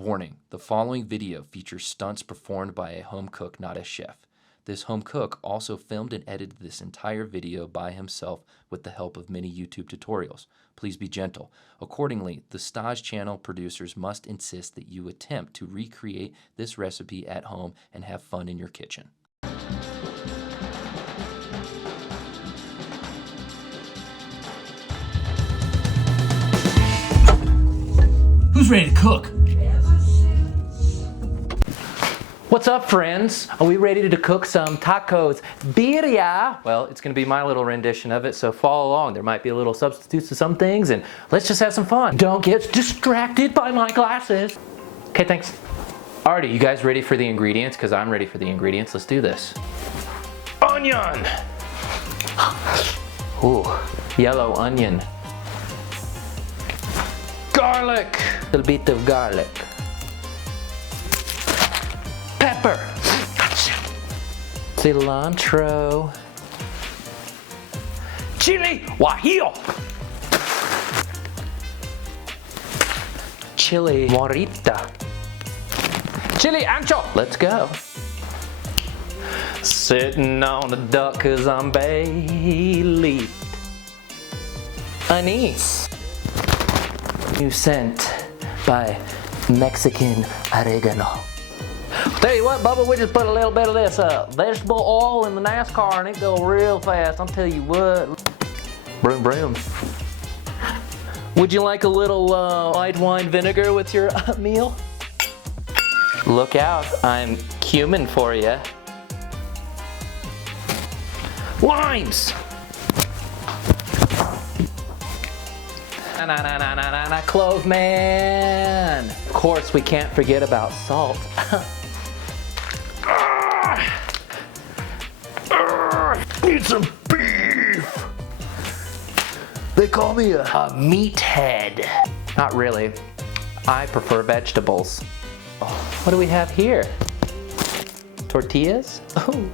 Warning, the following video features stunts performed by a home cook, not a chef. This home cook also filmed and edited this entire video by himself with the help of many YouTube tutorials. Please be gentle. Accordingly, the Staahj channel producers must insist that you attempt to recreate this recipe at home and have fun in your kitchen. Who's ready to cook? What's up, friends? Are we ready to cook some tacos? Birria! Well, it's gonna be my little rendition of it, so follow along. There might be a little substitutes to some things, and let's just have some fun. Don't get distracted by my glasses. Okay, thanks. Alrighty, you guys ready for the ingredients? Because I'm ready for the ingredients. Let's do this. Onion! Ooh, yellow onion. Garlic! A little bit of garlic. Pepper. Cilantro. Chili guajillo. Chili morita. Chili ancho. Let's go. Sitting on a duck cause I'm bailey. Anise. New scent by Mexican Oregano. Tell you what, Bubba, we just put a little bit of this vegetable oil in the NASCAR and it go real fast. I'll tell you what. Broom, broom. Would you like a little white wine vinegar with your meal? Look out, I'm cumin for you. Limes. Clove man. Of course, we can't forget about salt. Need some beef. They call me a meathead. Not really. I prefer vegetables. Oh, what do we have here? Tortillas? Oh.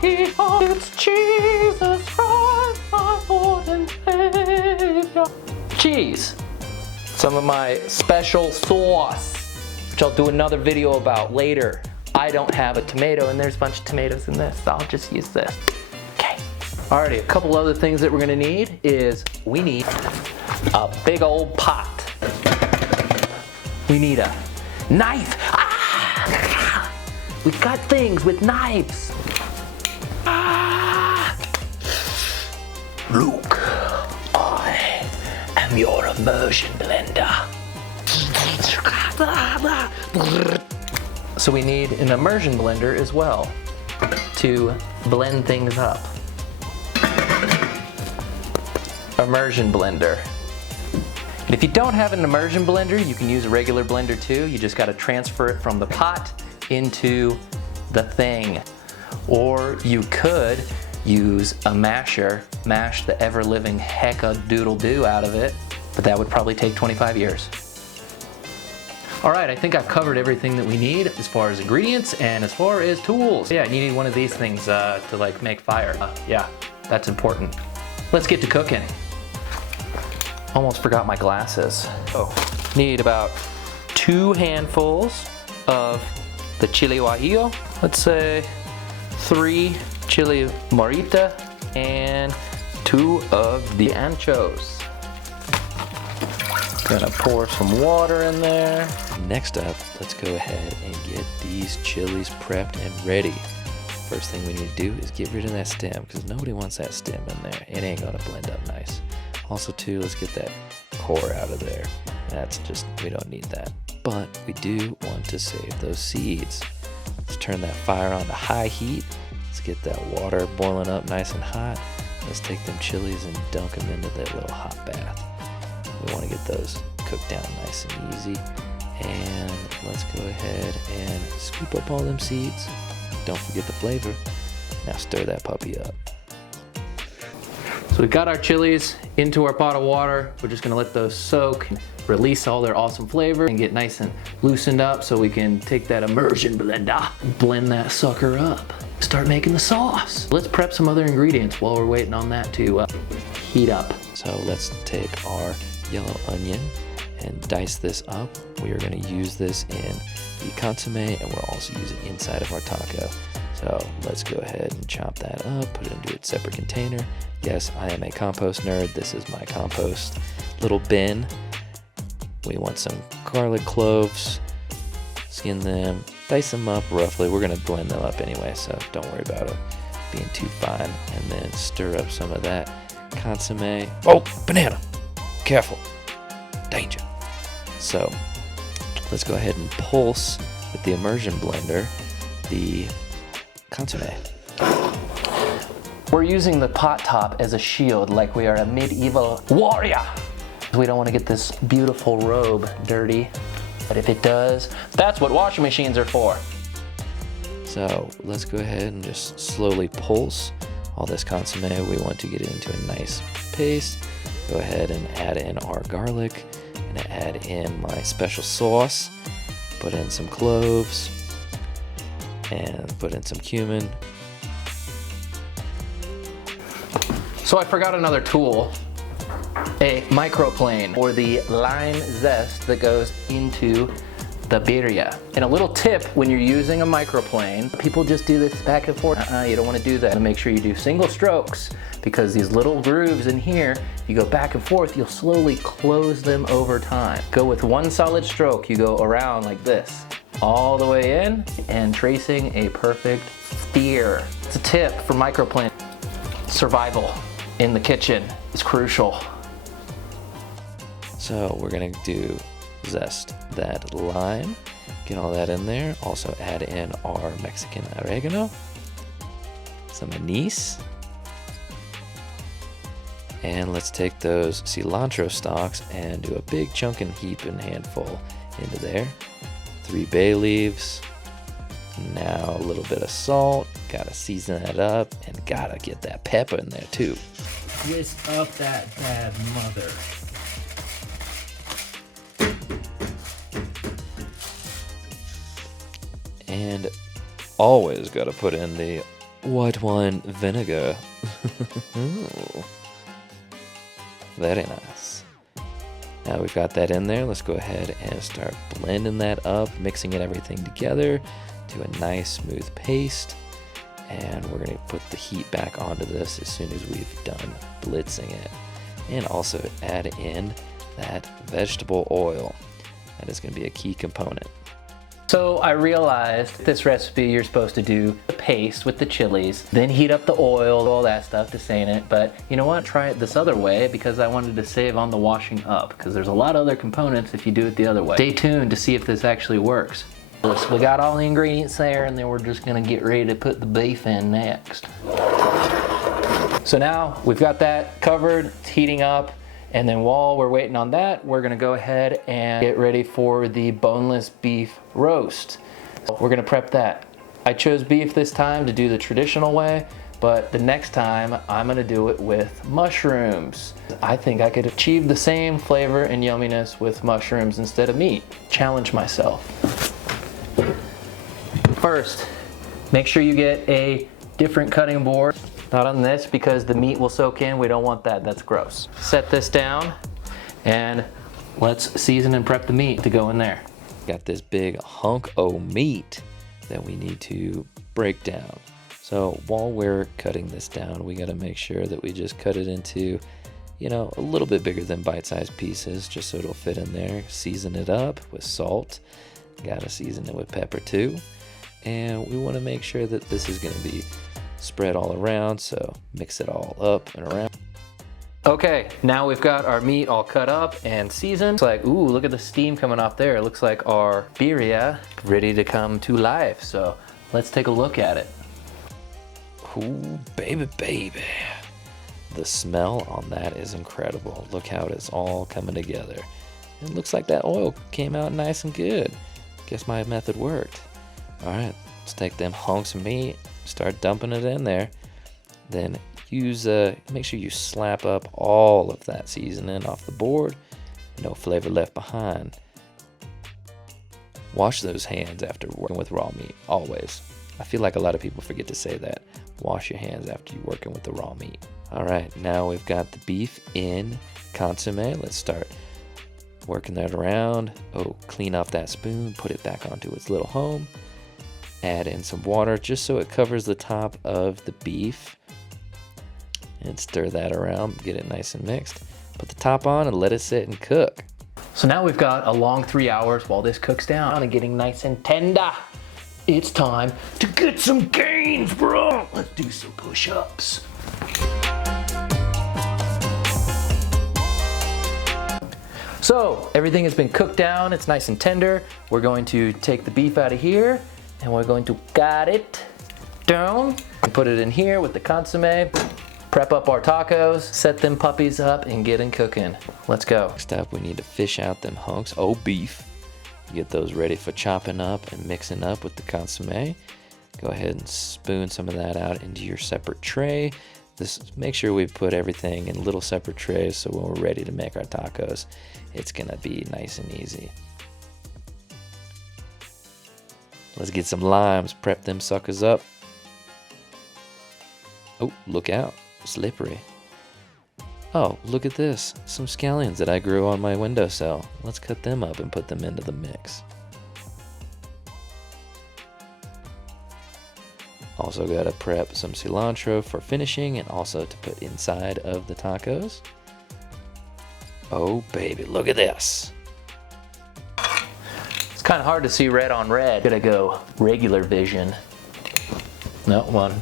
It's Jesus Christ, my Lord and Savior. Cheese. Some of my special sauce, which I'll do another video about later. I don't have a tomato, and there's a bunch of tomatoes in this, so I'll just use this. Okay. Alrighty, a couple other things that we're gonna need is we need a big old pot. We need a knife. Ah! We got things with knives. Luke, I am your immersion blender. So we need an immersion blender as well to blend things up. Immersion blender. And if you don't have an immersion blender, you can use a regular blender too. You just gotta transfer it from the pot into the thing. Or you could use a masher, mash the ever-living heck-a-doodle-doo out of it, but that would probably take 25 years. All right, I think I've covered everything that we need as far as ingredients and as far as tools. Yeah, you need one of these things to like make fire. Yeah, that's important. Let's get to cooking. Almost forgot my glasses. Oh, need about 2 handfuls of the chili guajillo. Let's say 3 chili morita and 2 of the anchos. Gonna pour some water in there. Next up, let's go ahead and get these chilies prepped and ready. First thing we need to do is get rid of that stem because nobody wants that stem in there. It ain't gonna blend up nice. Also too, let's get that core out of there. That's just, we don't need that. But we do want to save those seeds. Let's turn that fire on to high heat. Let's get that water boiling up nice and hot. Let's take them chilies and dunk them into that little hot bath. We want to get those cooked down nice and easy. And let's go ahead and scoop up all them seeds. Don't forget the flavor. Now stir that puppy up. So we've got our chilies into our pot of water. We're just gonna let those soak, release all their awesome flavor, and get nice and loosened up so we can take that immersion blender, blend that sucker up. Start making the sauce. Let's prep some other ingredients while we're waiting on that to heat up. So let's take our yellow onion and dice this up. We are going to use this in the consomme, and we'll also use it inside of our taco. So let's go ahead and chop that up, put it into its separate container. Yes, I am a compost nerd. This is my compost little bin. We want some garlic cloves, skin them, dice them up roughly. We're gonna blend them up anyway, so don't worry about it being too fine. And then stir up some of that consomme. Oh, banana, careful, danger. So let's go ahead and pulse with the immersion blender the consomme. We're using the pot top as a shield like we are a medieval warrior. We don't want to get this beautiful robe dirty, but if it does, that's what washing machines are for. So let's go ahead and just slowly pulse all this consomme. We want to get it into a nice paste. Go ahead and add in our garlic and add in my special sauce. Put in some cloves and put in some cumin. So I forgot another tool, a microplane, or the lime zest that goes into the birria. And a little tip when you're using a microplane, people just do this back and forth. You don't want to do that. Make sure you do single strokes, because these little grooves in here, you go back and forth, you'll slowly close them over time. Go with one solid stroke, you go around like this, all the way in, and tracing a perfect sphere. It's a tip for microplane. Survival in the kitchen is crucial. So we're gonna do zest that lime, get all that in there. Also add in our Mexican oregano, some anise, and let's take those cilantro stalks and do a big chunk and heap and handful into there. 3 bay leaves. Now a little bit of salt, gotta season that up, and gotta get that pepper in there too. Twist up that bad mother. And always gotta put in the white wine vinegar. Ooh. Very nice. Now we've got that in there, let's go ahead and start blending that up, mixing everything together to a nice smooth paste. And we're gonna put the heat back onto this as soon as we've done blitzing it. And also add in that vegetable oil. That is gonna be a key component. So I realized this recipe, you're supposed to do the paste with the chilies, then heat up the oil, all that stuff to season it. But you know what? Try it this other way, because I wanted to save on the washing up, because there's a lot of other components if you do it the other way. Stay tuned to see if this actually works. We got all the ingredients there, and then we're just gonna get ready to put the beef in next. So now we've got that covered, it's heating up. And then while we're waiting on that, we're gonna go ahead and get ready for the boneless beef roast. So we're gonna prep that. I chose beef this time to do the traditional way, but the next time I'm gonna do it with mushrooms. I think I could achieve the same flavor and yumminess with mushrooms instead of meat. Challenge myself. First, make sure you get a different cutting board. Not on this, because the meat will soak in. We don't want that, that's gross. Set this down and let's season and prep the meat to go in there. Got this big hunk of meat that we need to break down. So while we're cutting this down, we gotta make sure that we just cut it into, you know, a little bit bigger than bite-sized pieces, just so it'll fit in there. Season it up with salt. Gotta season it with pepper too. And we wanna make sure that this is gonna be spread all around, so mix it all up and around. Okay, now we've got our meat all cut up and seasoned. It's like, ooh, look at the steam coming off there. It looks like our birria ready to come to life. So let's take a look at it. Ooh, baby, baby. The smell on that is incredible. Look how it's all coming together. It looks like that oil came out nice and good. Guess my method worked. All right, let's take them hunks of meat, start dumping it in there. Then make sure you slap up all of that seasoning off the board. No flavor left behind. Wash those hands after working with raw meat, always. I feel like a lot of people forget to say that. Wash your hands after you're working with the raw meat. All right, now we've got the beef in consomme. Let's start Working that around. Oh, clean off that spoon, put it back onto its little home. Add in some water just so it covers the top of the beef. And stir that around, get it nice and mixed. Put the top on and let it sit and cook. So now we've got a long 3 hours while this cooks down and getting nice and tender. It's time to get some gains, bro. Let's do some push-ups. So everything has been cooked down. It's nice and tender. We're going to take the beef out of here and we're going to cut it down and put it in here with the consomme. Prep up our tacos, set them puppies up and get in cooking. Let's go. Next up, we need to fish out them hunks. Oh, beef. Get those ready for chopping up and mixing up with the consomme. Go ahead and spoon some of that out into your separate tray. Make sure we put everything in little separate trays so when we're ready to make our tacos, it's gonna be nice and easy. Let's get some limes, prep them suckers up. Oh, look out, slippery. Oh, look at this, some scallions that I grew on my windowsill. Let's cut them up and put them into the mix. Also gotta prep some cilantro for finishing and also to put inside of the tacos. Oh baby, look at this. It's kind of hard to see red on red. Gotta go regular vision. No, one.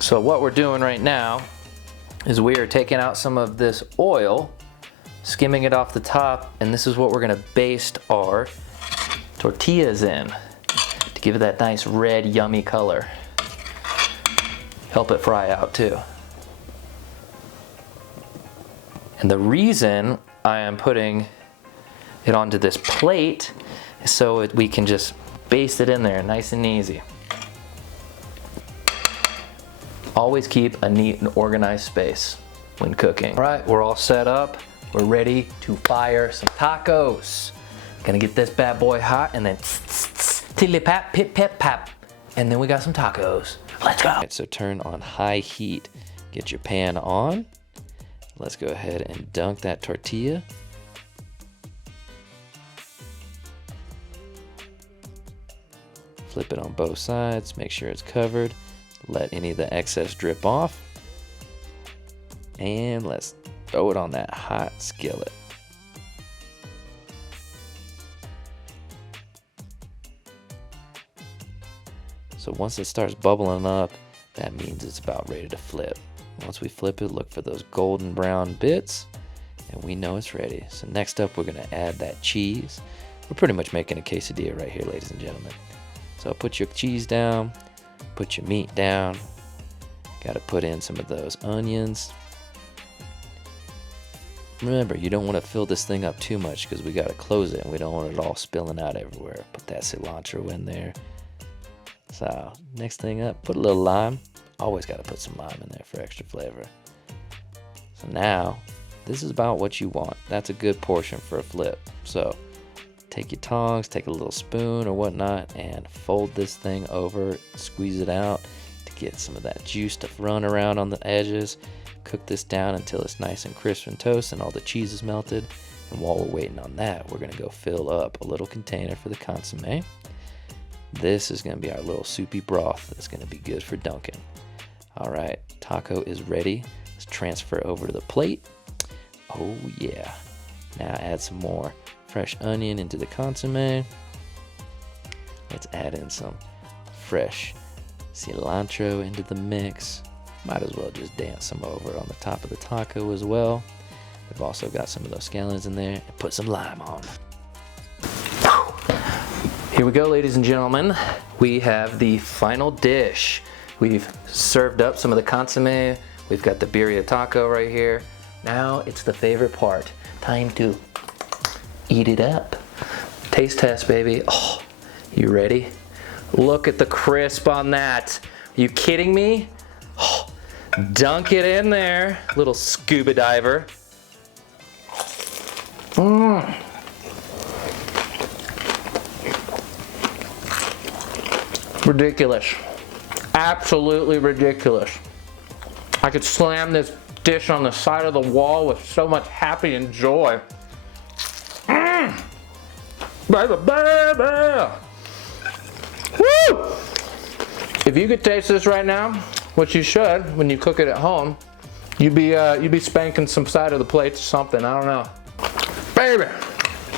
So what we're doing right now is we are taking out some of this oil, skimming it off the top, and this is what we're gonna baste our tortillas in to give it that nice red, yummy color. Help it fry out too. And the reason I am putting it onto this plate is so we can just baste it in there nice and easy. Always keep a neat and organized space when cooking. All right, we're all set up. We're ready to fire some tacos. Gonna get this bad boy hot and then tilly pap, pip pep pap. And then we got some tacos. Let's go. All right, so turn on high heat. Get your pan on. Let's go ahead and dunk that tortilla. Flip it on both sides, make sure it's covered. Let any of the excess drip off. And let's throw it on that hot skillet. So once it starts bubbling up, that means it's about ready to flip. Once we flip it, look for those golden brown bits, and we know it's ready. So next up, we're gonna add that cheese. We're pretty much making a quesadilla right here, ladies and gentlemen. So put your cheese down, put your meat down. Gotta put in some of those onions. Remember, you don't wanna fill this thing up too much because we gotta close it and we don't want it all spilling out everywhere. Put that cilantro in there. So next thing up, put a little lime. Always gotta put some lime in there for extra flavor. So now, this is about what you want. That's a good portion for a flip. So take your tongs, take a little spoon or whatnot, and fold this thing over, squeeze it out to get some of that juice to run around on the edges. Cook this down until it's nice and crisp and toast and all the cheese is melted. And while we're waiting on that, we're gonna go fill up a little container for the consomme. This is gonna be our little soupy broth that's gonna be good for dunking. All right, taco is ready. Let's transfer it over to the plate. Oh yeah. Now add some more fresh onion into the consomme. Let's add in some fresh cilantro into the mix. Might as well just dance some over on the top of the taco as well. We've also got some of those scallions in there and put some lime on. Here we go, ladies and gentlemen. We have the final dish. We've served up some of the consomme. We've got the birria taco right here. Now it's the favorite part. Time to eat it up. Taste test, baby. Oh, you ready? Look at the crisp on that. Are you kidding me? Oh, dunk it in there. Little scuba diver. Mmm. Ridiculous. Absolutely ridiculous. I could slam this dish on the side of the wall with so much happy and joy. Baby, baby. Woo! If you could taste this right now, which you should when you cook it at home, you'd be spanking some side of the plates or something. I don't know. Baby,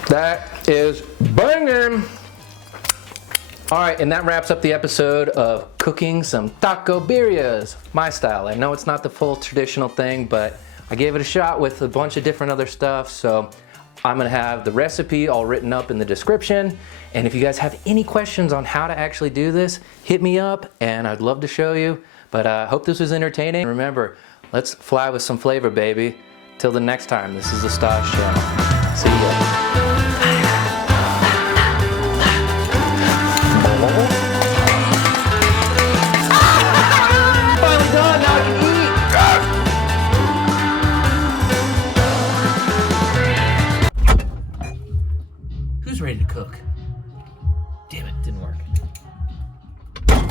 that is banging. All right, and that wraps up the episode of cooking some taco birrias, my style. I know it's not the full traditional thing, but I gave it a shot with a bunch of different other stuff. So I'm gonna have the recipe all written up in the description. And if you guys have any questions on how to actually do this, hit me up and I'd love to show you. But I hope this was entertaining. Remember, let's fly with some flavor, baby. Till the next time, this is the Staahj channel.